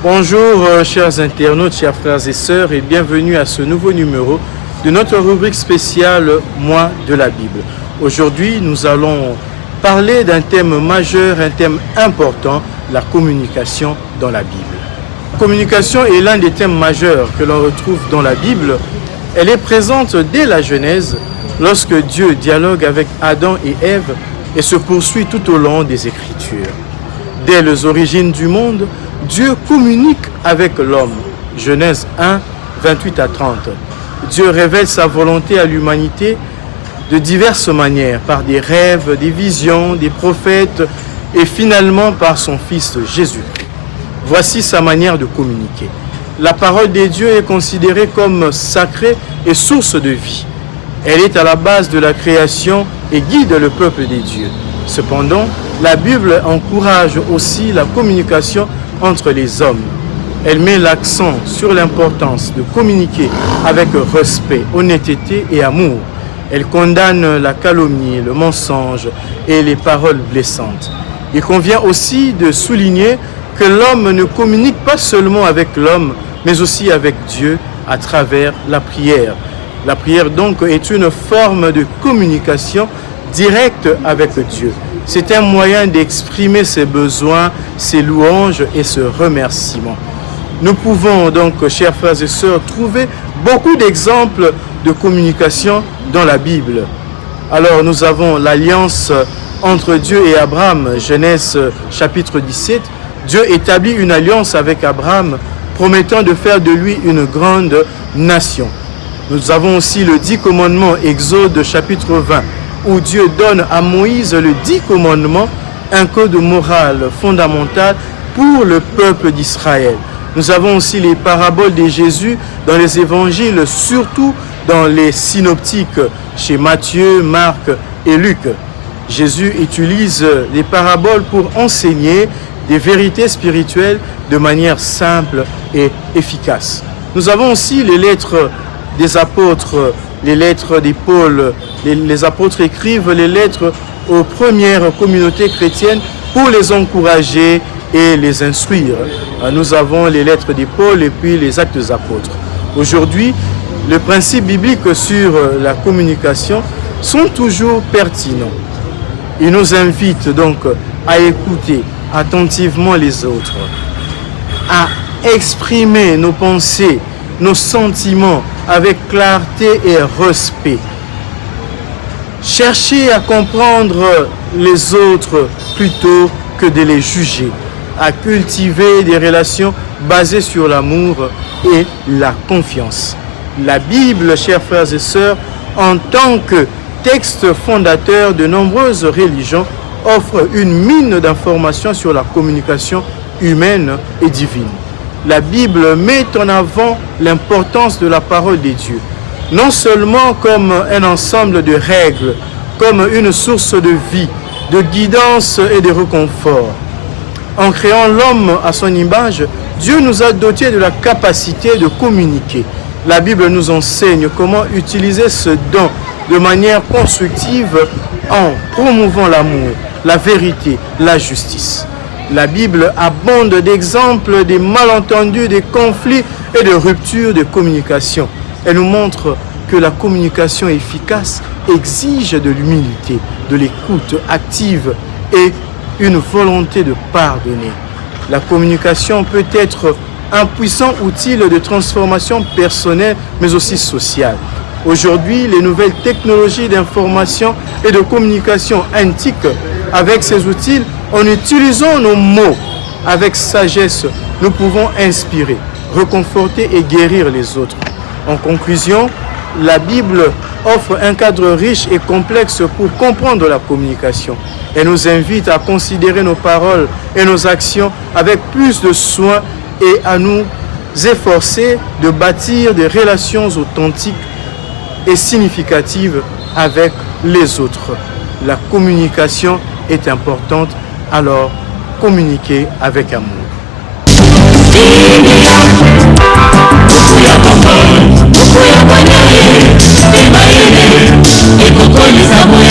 Bonjour chers internautes, chers frères et sœurs et bienvenue à ce nouveau numéro de notre rubrique spéciale Mois de la Bible. Aujourd'hui, nous allons parler d'un thème majeur, un thème important, la communication dans la Bible. La communication est l'un des thèmes majeurs que l'on retrouve dans la Bible. Elle est présente dès la Genèse, lorsque Dieu dialogue avec Adam et Ève et se poursuit tout au long des Écritures. Dès les origines du monde, Dieu communique avec l'homme. Genèse 1, 28 à 30. Dieu révèle sa volonté à l'humanité de diverses manières, par des rêves, des visions, des prophètes et finalement par son Fils Jésus. Voici sa manière de communiquer. La parole de Dieu est considérée comme sacrée et source de vie. Elle est à la base de la création et guide le peuple des dieux. Cependant, la Bible encourage aussi la communication entre les hommes. Elle met l'accent sur l'importance de communiquer avec respect, honnêteté et amour. Elle condamne la calomnie, le mensonge et les paroles blessantes. Il convient aussi de souligner que l'homme ne communique pas seulement avec l'homme, mais aussi avec Dieu à travers la prière. La prière donc est une forme de communication directe avec Dieu. C'est un moyen d'exprimer ses besoins, ses louanges et ses remerciements. Nous pouvons donc, chers frères et sœurs, trouver beaucoup d'exemples de communication dans la Bible. Alors nous avons l'alliance entre Dieu et Abraham, Genèse chapitre 17. Dieu établit une alliance avec Abraham, promettant de faire de lui une grande nation. Nous avons aussi le 10 commandements, Exode chapitre 20, où Dieu donne à Moïse le 10 commandements, un code moral fondamental pour le peuple d'Israël. Nous avons aussi les paraboles de Jésus dans les évangiles, surtout dans les synoptiques, chez Matthieu, Marc et Luc. Jésus utilise les paraboles pour enseigner des vérités spirituelles de manière simple et efficace. Nous avons aussi les lettres des apôtres, les lettres des Paul. Les apôtres écrivent les lettres aux premières communautés chrétiennes pour les encourager et les instruire. Nous avons les lettres des Paul et puis les actes des apôtres. Aujourd'hui, les principes bibliques sur la communication sont toujours pertinents. Ils nous invitent donc à écouter attentivement les autres, à exprimer nos pensées, nos sentiments avec clarté et respect. Chercher à comprendre les autres plutôt que de les juger, à cultiver des relations basées sur l'amour et la confiance. La Bible, chers frères et sœurs, en tant que texte fondateur de nombreuses religions, offre une mine d'informations sur la communication humaine et divine. La Bible met en avant l'importance de la parole de Dieu, non seulement comme un ensemble de règles, comme une source de vie, de guidance et de réconfort. En créant l'homme à son image, Dieu nous a dotés de la capacité de communiquer. La Bible nous enseigne comment utiliser ce don de manière constructive en promouvant l'amour, la vérité, la justice. La Bible abonde d'exemples des malentendus, des conflits et de ruptures de communication. Elle nous montre que la communication efficace exige de l'humilité, de l'écoute active et une volonté de pardonner. La communication peut être un puissant outil de transformation personnelle, mais aussi sociale. Aujourd'hui, les nouvelles technologies d'information et de communication antiques, avec ces outils, en utilisant nos mots avec sagesse, nous pouvons inspirer, réconforter et guérir les autres. En conclusion, la Bible offre un cadre riche et complexe pour comprendre la communication. Elle nous invite à considérer nos paroles et nos actions avec plus de soin et à nous efforcer de bâtir des relations authentiques et significatives avec les autres. La communication est importante, alors communiquez avec amour. Ukuyabona ye, emaile, ekokoliza moyo.